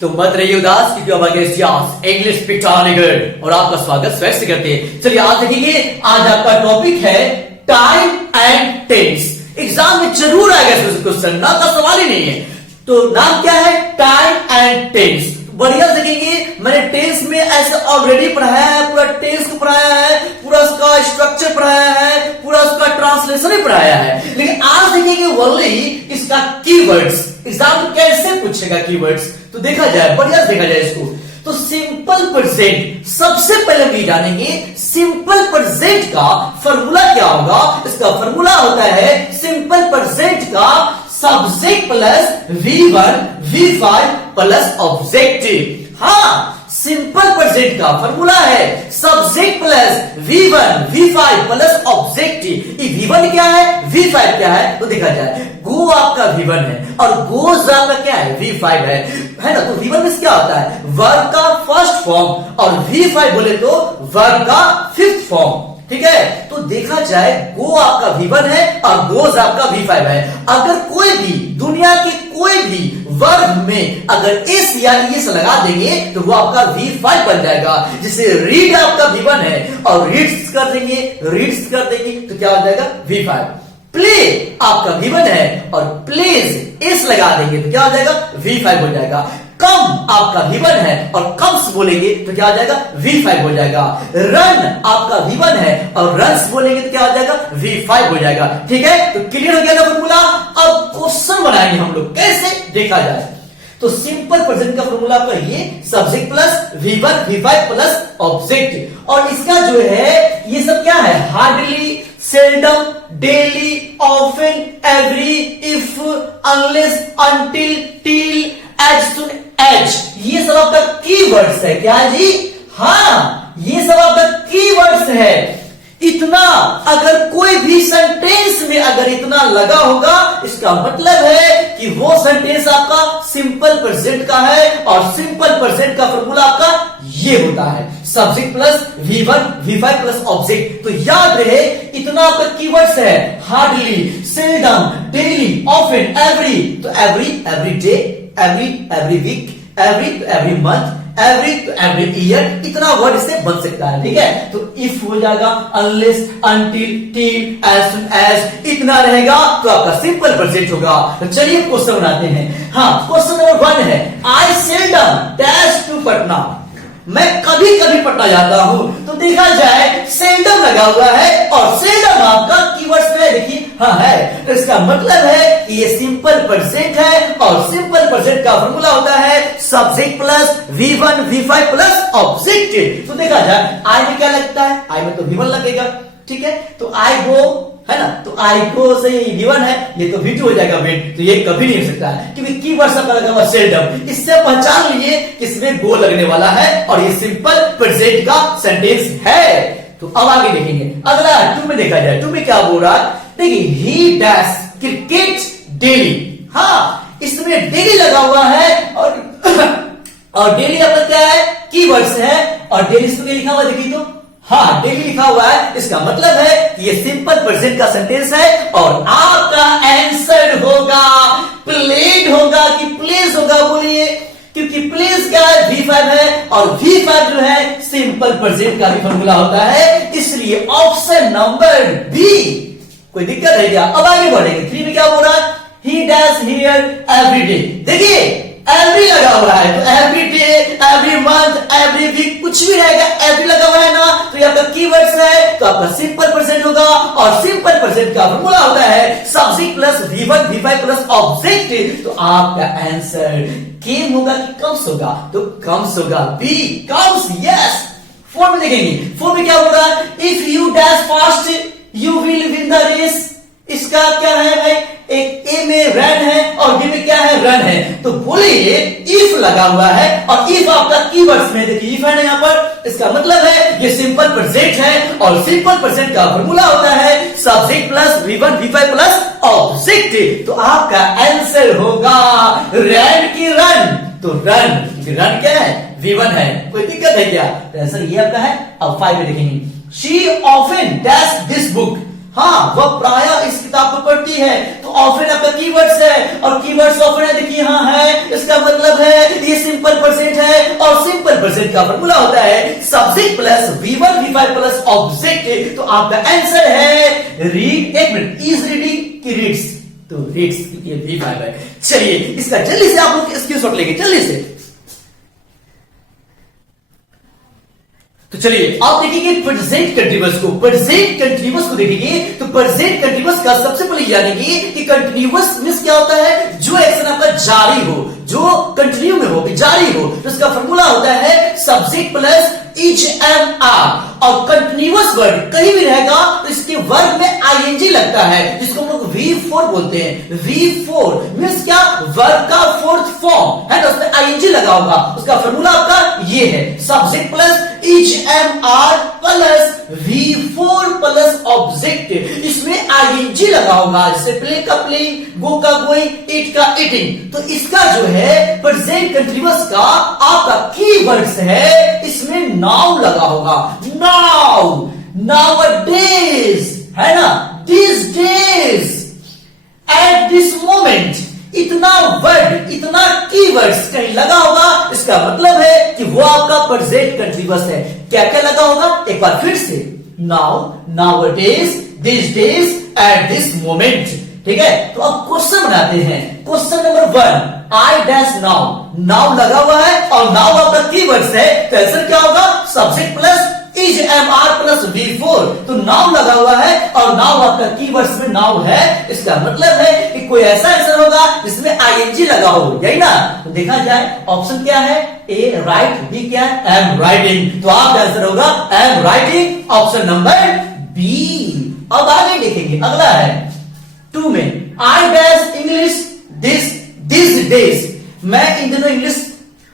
तो मत रहिए उदास क्योंकि अब आगे इंग्लिश पिटानीगढ़ और आपका स्वागत स्वेट से करते हैं। चलिए आज देखेंगे, आज आपका टॉपिक है टाइम एंड टेंस। एग्जाम में जरूर आएगा क्वेश्चन, ना का सवाल ही नहीं है। तो नाम क्या है? Time and tense. बढ़िया देखेंगे, मैंने टेंस में ऐसे ऑलरेडी पढ़ाया है, पूरा टेंस को पढ़ाया है, पूरा उसका स्ट्रक्चर पढ़ाया है, पूरा उसका ट्रांसलेशन भी पढ़ाया है। लेकिन आज देखेंगे ओनली इसका कीवर्ड्स। एग्जाम में कैसे पूछेगा कीवर्ड्स, तो देखा जाए, बढ़िया देखा जाए इसको। तो सिंपल प्रेजेंट सबसे पहले हम ये जानेंगे, सिंपल प्रेजेंट का फॉर्मूला क्या होगा। इसका फॉर्मूला होता है सिंपल प्रेजेंट का subject plus V1 V5 plus objective. हाँ, सिंपल प्रेजेंट का फॉर्मूला है subject plus V1 V5 plus objective. ये V1 क्या है, V5 क्या है, तो देखा जाए। गो आपका V1 है और गोज आपका क्या है, V5 है ना। तो V1 में क्या होता है, वर्ब का फर्स्ट फॉर्म, और V5 बोले तो वर्ब का फिफ्थ फॉर्म। ठीक है, तो देखा जाए गो आपका V1 है और गोज आपका V5 है। अगर कोई भी दुनिया के कोई भी वर्ब में अगर एस या एस लगा देंगे तो वो आपका V5 बन जाएगा। जैसे रीड आपका V1 है और रीड्स कर देंगे तो क्या हो जाएगा, V5। प्ले आपका V1 है और प्लेज एस लगा देंगे तो क्या हो जाएगा, V5 हो जाएगा। कम आपका V1 है और कम्स बोलेंगे तो क्या हो जाएगा, V5 हो जाएगा। रन आपका V1 है और रन्स बोलेंगे तो क्या हो जाएगा, V5 हो जाएगा। ठीक है, तो क्लियर हो गया ना फॉर्मूला। अब क्वेश्चन बनाएंगे हम लोग, कैसे देखा जाए। तो सिंपल प्रेजेंट का फॉर्मूला आपका ये subject plus V1 V5 plus object. और इसका जो है ये सब क्या है, hardly, seldom, daily, often, every, if, unless, until, till, as soon as, ये सब आपका कीवर्ड्स है। क्या जी? हाँ, ये सब आपका कीवर्ड्स है। इतना अगर कोई भी सेंटेंस में अगर इतना लगा होगा, इसका मतलब है कि वो सेंटेंस आपका सिंपल प्रेजेंट का है। और सिंपल प्रेजेंट का फॉर्मूला आपका ये होता है subject plus V1 V5 plus object. तो याद रहे, इतना आपका कीवर्ड्स है, hardly, seldom, daily, often, every. तो every day, every week, every month, every year, इतना वर्ड इससे बन सकता है। ठीक है, तो इफ हो जाएगा, unless, until, till, as soon as, इतना रहेगा तो आपका सिंपल प्रेजेंट होगा। तो चलिए क्वेश्चन बनाते हैं। हाँ, क्वेश्चन नंबर 1 है, आई सेल्डम डैश टू पटना। मैं कभी कभी पटना जाता हूं। तो देखा जाए सेल्डम लगा हुआ है और सेल्डम आपका कीवर्ड्स में देखिए, हाँ है, तो इसका मतलब है कि ये सिंपल प्रेजेंट है। और सिंपल प्रेजेंट का फॉर्मूला होता है subject plus V1 V5 plus object. तो देखा जाए आई में क्या लगता है, आई में तो V1 लगेगा। ठीक है, तो आई गो है ना, तो आई गो से V1 है, ये तो V2 हो जाएगा वेट। तो ये कभी नहीं हो सकता है क्योंकि कीवर्ड सब लगा हुआ सेल्डम। इससे पहचान लिए किसमें गो लगने वाला है और ये सिंपल प्रेजेंट का सेंटेंस है। तो अब आगे देखेंगे, अगला 2 में देखा जाए। 2 में क्या बोल रहा है, देखिए, ही डैश क्रिकेट डेली। हाँ, इसमें डेली लगा हुआ है और डेली आपका क्या है, कीवर्ड्स है। और डेली इसमें लिखा हुआ देखिए, तो हाँ डेली लिखा हुआ है। इसका मतलब है कि ये सिंपल प्रेजेंट का सेंटेंस है। और आपका आंसर होगा प्लेड होगा कि प्लेस होगा, बोलिए, क्योंकि प्लेस क्या है, V5 है और V5 जो है सिंपल प्रेजेंट का भी फॉर्मूला होता है। इसलिए ऑप्शन नंबर बी। कोई दिक्कत है क्या? अब आगे बढ़ेंगे। 3 में क्या बोल रहा है, he dash here every day. देखिए एवरी लगा हुआ है, तो every day, every month, every week, कुछ भी रहेगा, एवरी लगा हुआ है ना, तो ये आपका कीवर्ड्स है, तो आपका सिंपल प्रेजेंट होगा। और सिंपल प्रेजेंट का फॉर्मूला होता है subject plus V1 V5 plus object. तो आपका आंसर केम होगा कि कम्स होगा, तो कम्स होगा, बी कम्स। यस। 4 में देखेंगे, 4 में क्या होगा, if you dash fast you will win the race. इसका क्या है भाई, एक ए में रन है और बी में क्या है, रन है। तो बोलिए इफ लगा हुआ है और इफ आपका कीवर्ड्स में देखिए इफ है ना यहाँ पर, इसका मतलब है ये सिंपल प्रेजेंट है। और सिंपल प्रेजेंट का फॉर्मूला होता है subject plus V1 V5 plus object. तो आपका आंसर होगा रन की रन। तो रन क्या है, V1 है। कोई दिक्कत है क्या? तो आंसर ये आपका है। अब 5 में देखेंगे, she often dash this book. हाँ, वह प्रायः इस किताब को पढ़ती है। तो ऑफन आपका कीवर्ड्स है, और कीवर्ड्स ऑफन है, देखिए यहाँ है, इसका मतलब है ये सिंपल प्रेजेंट है, और सिंपल प्रेजेंट का फॉर्मूला होता है subject plus V1 V5 plus object. तो आपका आंसर है रीड। एक मिनट, इज रीडिंग की रीड्स? तो रीड्स क्योंकि V5 है। चलिए इसका जल्दी से आप लोग स्क्रीनशॉट लेंगे, जल्दी से। तो चलिए आप देखेंगे प्रेजेंट कंटीन्यूअस को, प्रेजेंट कंटीन्यूअस को देखेंगे तो प्रेजेंट कंटीन्यूअस का सबसे पहले जानेंगे कि कंटीन्यूअस मींस क्या होता है, जो एक्शन आपका जारी हो, जो कंटिन्यू में हो, जारी हो, तो इसका फॉर्मूला होता है subject plus is am are. और कंटिन्यूअस वर्ड कहीं भी रहेगा तो इसके वर्ग में आईएनजी लगता है, जिसको हम लोग V4 बोलते हैं। V4 मींस क्या, वर्ग का फोर्थ फॉर्म है ना, उसमें आईएनजी लगा होगा। उसका फॉर्मूला आपका ये है subject plus is am are plus V4 plus object. इसमें आईएनजी लगा होगा, जैसे प्ले का प्लेइंग, गो का गोइंग, ईट का ईटिंग। तो इसका जो है प्रेजेंट कंटीन्यूअस का आपका कीवर्ड्स है, इसमें नाउ लगा होगा। नाउ, नाउअडेज है ना, this days, at this moment, इतना वर्ड, इतना कीवर्ड्स कहीं लगा होगा, इसका मतलब है कि वो आपका प्रेजेंट कंटीन्यूअस है। क्या क्या लगा होगा, एक बार फिर से, now, nowadays, this days, at this moment. ठीक है, तो अब क्वेश्चन बनाते हैं। Question number 1, I dash now, now लगा हुआ है और नाउ आपका कीवर्ड्स है, तो आंसर क्या होगा, subject plus is am are plus V4। तो नाउ लगा हुआ है और नाउ आपका कीवर्ड्स में नाउ है, इसका मतलब है कि कोई ऐसा आंसर होगा जिसमें आईएनजी लगा हो, यही ना। तो देखा जाए ऑप्शन क्या है, ए राइट, बी क्या है, एम राइटिंग। तो आपका आंसर होगा am writing, option number B. अब आगे देखेंगे, अगला है 2 में, I dash English this days, मैं इन दिनों इंग्लिश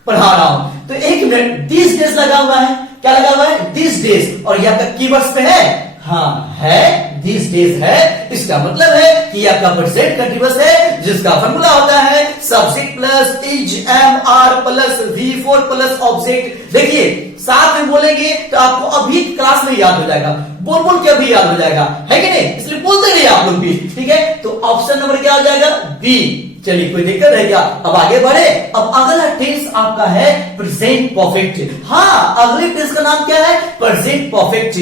पढ़ा रहा हूं। तो एक मिनट, दिस डेज लगा हुआ है, क्या लगा हुआ है, दिस डेज, और यह आपका कीवर्ड्स पे है, हाँ है, दिस डेज है। इसका मतलब है कि आपका प्रेजेंट कंटीन्यूअस है, जिसका फॉर्मूला होता है subject plus is am are plus V4 plus object. देखिए साथ में बोलेंगे तो आपको अभी क्लास में याद हो जाएगा, बोल बोल के अभी याद हो जाएगा, है कि नहीं, इसलिए बोलते रहिए आप लोग भी। ठीक है, तो ऑप्शन नंबर क्या हो जाएगा, बी। चलिए कोई दिक्कत है क्या, अब आगे बढ़े। अब अगला टेंस आपका है प्रेजेंट परफेक्ट। हाँ, अगले टेंस का नाम क्या है, प्रेजेंट परफेक्ट।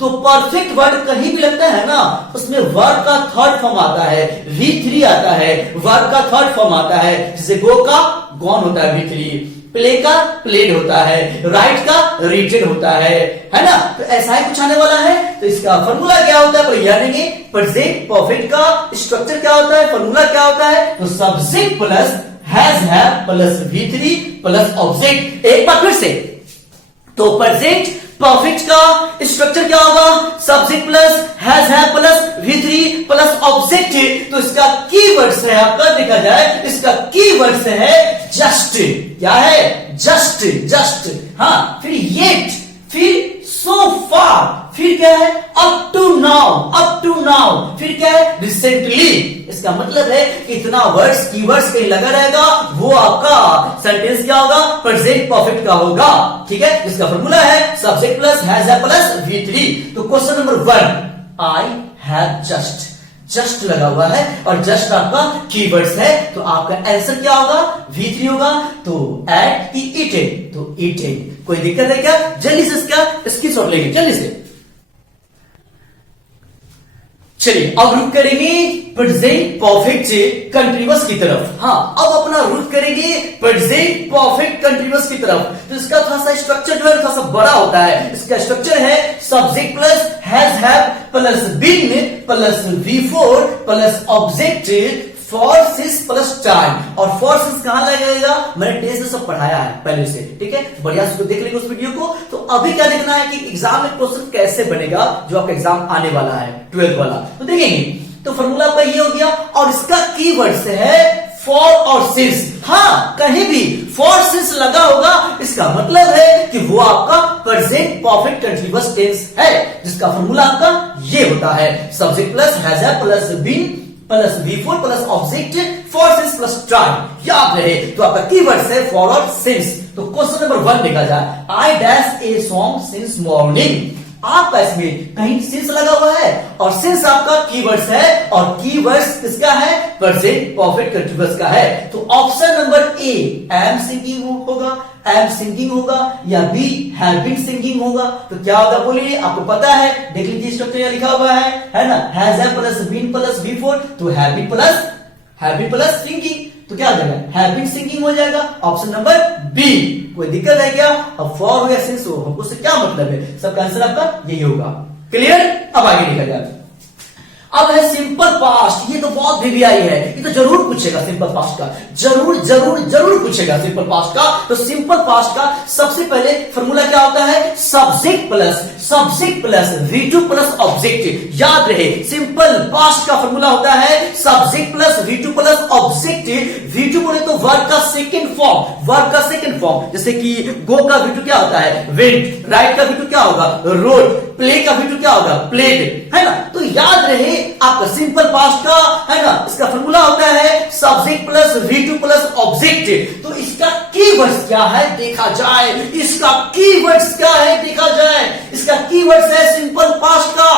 तो परफेक्ट वर्ड कहीं भी लगता है ना, उसमें वर्ब का थर्ड फॉर्म आता है, V3 आता है, वर्ब का थर्ड फॉर्म आता है। जैसे गो का गॉन होता है V3, प्ले का प्लेड होता है, राइट का रीटेड होता है ना। तो ऐसा ही कुछ आने वाला है। तो इसका फॉर्मूला क्या होता है, पर जानेंगे। प्रेजेंट परफेक्ट का स्ट्रक्चर क्या होता है, फॉर्मूला क्या होता है, तो subject plus has have plus V3 plus object. एक बार फिर से, तो प्रेजेंट परफेक्ट का स्ट्रक्चर क्या होगा, subject plus has have plus V3 plus object. तो इसका कीवर्ड्स है आपका, देखा जाए इसका कीवर्ड्स है जस्ट। क्या है, जस्ट, जस्ट। हाँ, फिर येट, फिर सो फार, फिर क्या है, up to now, up to now, फिर क्या है, रिसेंटली। इसका मतलब है कि इतना वर्ड्स, कीवर्ड्स कहीं लगा रहेगा, वो आपका सेंटेंस क्या होगा, प्रेजेंट परफेक्ट का होगा। ठीक है, इसका फॉर्मूला है subject plus has have plus V3। तो question number 1, I have just, just लगा हुआ है और जस्ट आपका कीवर्ड्स है, तो आपका आंसर क्या होगा, V3 होगा। तो एट की ईटेड, तो ईटेड। कोई दिक्कत है क्या, जल्दी से इसका स्क्रीनशॉट लेंगे, जल्दी से। चलिए अब रुक करेंगे प्रेजेंट परफेक्ट कंटीन्यूअस की तरफ। हाँ, अब अपना रुक करेंगे प्रेजेंट परफेक्ट कंटीन्यूअस की तरफ। तो इसका थोड़ा सा स्ट्रक्चर जो है थोड़ा सा बड़ा होता है। इसका स्ट्रक्चर है subject plus has have plus been plus V4 plus object for since plus time. और फोर्सेस कहां लगेगा, मैंने टेस्ट में सब पढ़ाया है पहले से। ठीक है, बढ़िया से देख लेंगे उस वीडियो को। तो अभी क्या देखना है कि एग्जाम में क्वेश्चन कैसे बनेगा, जो आपका एग्जाम आने वाला है 12th वाला, तो देखेंगे। तो फॉर्मूला आपका ये हो गया और इसका कीवर्ड्स है फॉर और सिंस। हाँ, कहीं भी फॉर सिंस लगा होगा, इसका मतलब है कि वो आपका प्रेजेंट परफेक्ट कंटीन्यूअस टेंस है, जिसका फॉर्मूला आपका ये होता है subject plus has have plus been plus V4 plus object for since plus time. याद रहे, तो आपका कीवर्ड्स है फॉर और सिंस। तो क्वेश्चन नंबर 1 देखा जाए, I dash a song since morning. आपका इसमें कहीं सिंस लगा हुआ है और सिंस आपका कीवर्ड्स है और कीवर्ड्स किसका है, प्रेजेंट परफेक्ट कंटीन्यूअस का है। तो option number A am singing होगा, एम सिंगिंग होगा या बी हैव बीन सिंगिंग होगा। तो क्या होगा बोलिए, आपको पता है, देख लीजिए स्ट्रक्चर यहाँ लिखा हुआ है ना, has have plus been plus before, तो हैव बीन प्लस सिंगिंग, तो क्या हो जाएगा, हैव बीन सिंगिंग हो जाएगा, ऑप्शन नंबर बी। कोई दिक्कत है क्या? अब फॉर हो या सिंस हो, हमको उससे क्या मतलब है, सबका आंसर आपका यही होगा। क्लियर? अब आगे निकल जाए। अब है सिंपल पास्ट, ये तो बहुत VVI है, ये तो जरूर पूछेगा सिंपल पास्ट का, जरूर पूछेगा सिंपल पास्ट का। तो सिंपल पास्ट का सबसे पहले फॉर्मूला क्या होता है, subject plus V2 plus object. याद रहे सिंपल पास्ट का फॉर्मूला होता है subject plus V2 plus object. V2 बोले तो वर्ब का सेकंड फॉर्म, जैसे कि गो का V2 क्या होता है, वेंट, राइट का V2 क्या होगा, रोड, प्ले का V2 क्या होगा, प्लेड, है ना। तो याद रहे आपका सिंपल पास्ट का, है ना, इसका फॉर्मूला होता है subject plus V2 plus object. तो इसका कीवर्ड्स क्या है देखा जाए, इसका कीवर्ड्स है सिंपल पास्ट का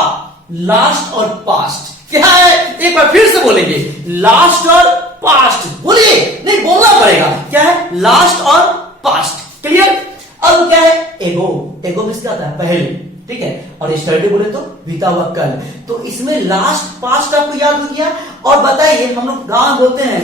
लास्ट और पास्ट। क्या है, एक बार फिर से बोलेंगे, लास्ट और पास्ट, बोलिए, नहीं बोलना पड़ेगा, क्या है, लास्ट और पास्ट। क्लियर? अब क्या है, एगो में क्या होता है, पहले, ठीक है, और यस्टरडे बोले तो बीता हुआ कल। तो इसमें लास्ट पास्ट आपको याद हो गया। और बताइए, हम लोग गांव बोलते हैं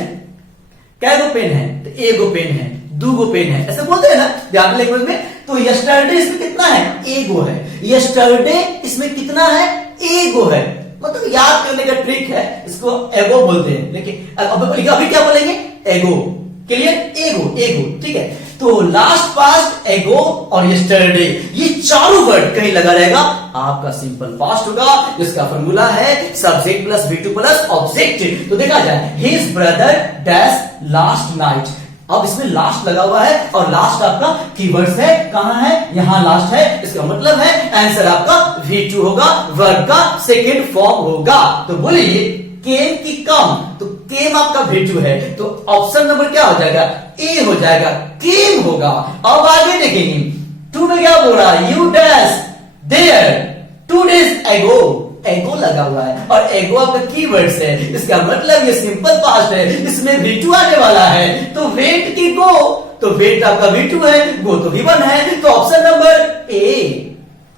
क्या गो पेन है, तो एगो पेन है, दूगो पेन है, ऐसे बोलते हैं ना ध्यान लैंग्वेज में। तो यस्टरडे इसमें कितना है, एगो है, यस्टरडे इसमें कितना है, एगो है। मतलब याद करने का ट्रिक है, इसको एगो बोलते हैं, लेकिन अभी क्या बोलेंगे, एगो। क्लियर? एगो, ठीक है। तो लास्ट पास्ट, एगो और यस्टरडे, ये चारों वर्ड कहीं लगा रहेगा, आपका सिंपल पास्ट होगा, जिसका फॉर्मूला है subject plus V2 plus object. तो देखा जाए, his brother dash last night. अब इसमें लास्ट लगा हुआ है और लास्ट आपका कीवर्ड्स है, कहां है, यहां लास्ट है, इसका मतलब है आंसर आपका V2 होगा, वर्ब का सेकेंड फॉर्म होगा। तो बोलिए केम की कम, तो केम आपका V2 है, तो ऑप्शन नंबर क्या हो जाएगा, ए हो जाएगा, केम होगा। अब आगे देखेंगे, 2 में क्या बोल रहा है, यू डैश देयर 2 days एगो लगा हुआ है और एगो आपका कीवर्ड्स है, इसका मतलब ये सिंपल पास्ट है, इसमें V2 आने वाला है। तो वेट की गो, तो वेट आपका V2 है, गो तो V1 है, तो ऑप्शन नंबर ए।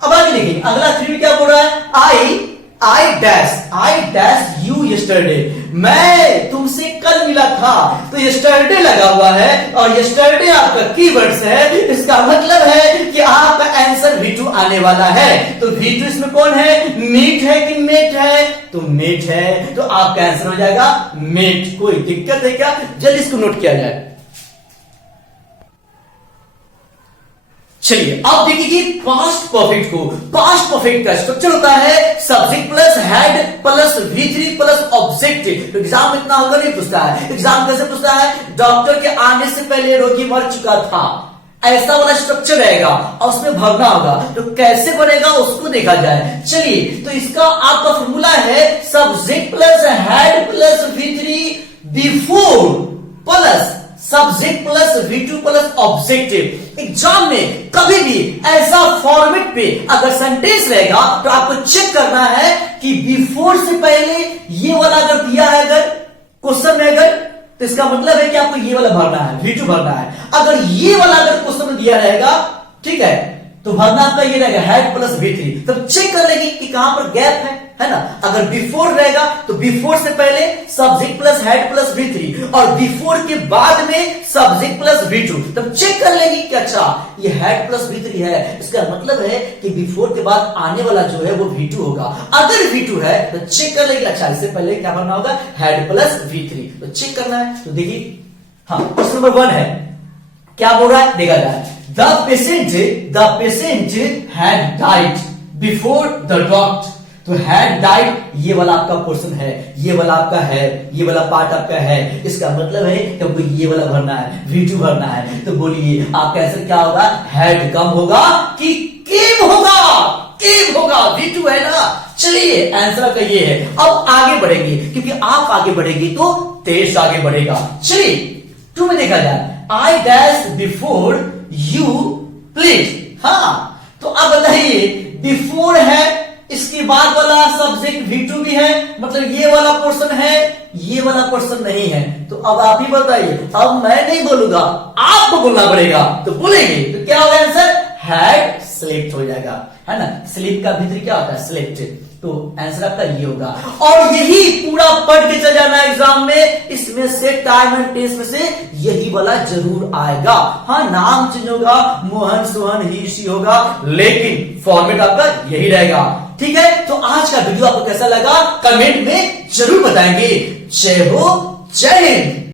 अब आगे देखिए, अगला 3 क्या बोल रहा है, आई डैश यू यस्टरडे, मैं तुमसे कल मिला था। तो यस्टरडे लगा हुआ है और यस्टरडे आपका कीवर्ड्स है, इसका मतलब है कि आपका आंसर V2 आने वाला है। तो V2 इसमें कौन है, मीट है कि मेट है, तो मेट है, तो आपका आंसर हो जाएगा मेट। कोई दिक्कत है क्या, जल्दी इसको नोट किया जाए। चलिए अब देखिए पास्ट परफेक्ट को। पास्ट परफेक्ट का स्ट्रक्चर होता है subject plus head plus V3 plus object. तो एग्जाम इतना होगा नहीं पूछता है, एग्जाम कैसे पूछता है, डॉक्टर के आने से पहले रोगी मर चुका था, ऐसा वाला स्ट्रक्चर रहेगा और उसमें भरना होगा। तो कैसे बनेगा उसको देखा जाए। चलिए, तो इसका आपका फॉर्मूला है subject plus head plus V3 before plus subject plus V2 plus objective. Exam में कभी भी ऐसा फॉर्मेट पे अगर सेंटेंस रहेगा तो आपको चेक करना है कि बिफोर से पहले ये वाला अगर दिया है, अगर क्वेश्चन में अगर, तो इसका मतलब है कि आपको ये वाला भरना है, V2 भरना है। अगर ये वाला अगर क्वेश्चन में दिया रहेगा, ठीक है, तो भरना आपका ये रहेगा हेड प्लस V3। तब चेक कर लेंगे कि कहां पर गैप है ना। अगर बिफोर रहेगा तो बिफोर से पहले subject plus head plus V3 और बिफोर के बाद में सब्जेक्ट प्लस V2। तब चेक कर लेंगे कि अच्छा ये हेड प्लस V3 है, इसका मतलब है कि बिफोर के बाद आने वाला जो है वो V2 होगा। अगर V2 है तो चेक कर लेंगे अच्छा इससे पहले क्या भरना होगा, हेड प्लस V3। तो चेक करना है। तो देखिए, हाँ, क्वेश्चन नंबर 1 है, क्या बोल रहा है देखा जाए। The patient had died before the doctor। तो had died ये वाला आपका पोर्शन है, ये वाला आपका है, ये वाला पार्ट आपका है, इसका मतलब है कि हमको ये वाला भरना है, V2 भरना है। तो बोलिए आपका आंसर क्या होगा, हेड कम होगा कि केम होगा, केम होगा, V2 है ना। चलिए आंसर आपका ये है। अब आगे बढ़ेंगे, क्योंकि आप आगे बढ़ेंगे तो देश आगे बढ़ेगा। चलिए 2 में देखा जाए, I dash before you please. हाँ, तो अब बताइए बिफोर है, इसके बाद वाला सब्जेक्ट V2 भी है, मतलब ये वाला पोर्शन है, ये वाला पोर्शन नहीं है। तो अब आप ही बताइए, अब मैं नहीं बोलूंगा, आपको बोलना पड़ेगा, तो बोलेंगे तो क्या होगा आंसर? हैड स्लेप्ट हो जाएगा, है ना। स्लीप का भीतर क्या होता है? स्लेप्ट। तो आंसर आपका ये होगा, और यही पूरा पढ़ के चल जाना एग्जाम में, इसमें से टाइम एंड टेंस में से यही वाला जरूर आएगा। हाँ, नाम चेंज होगा, मोहन, सोहन, ही, शी होगा, लेकिन फॉर्मेट आपका यही रहेगा। ठीक है, तो आज का वीडियो आपको कैसा लगा कमेंट में जरूर बताएंगे। जय हो, जय हिंद।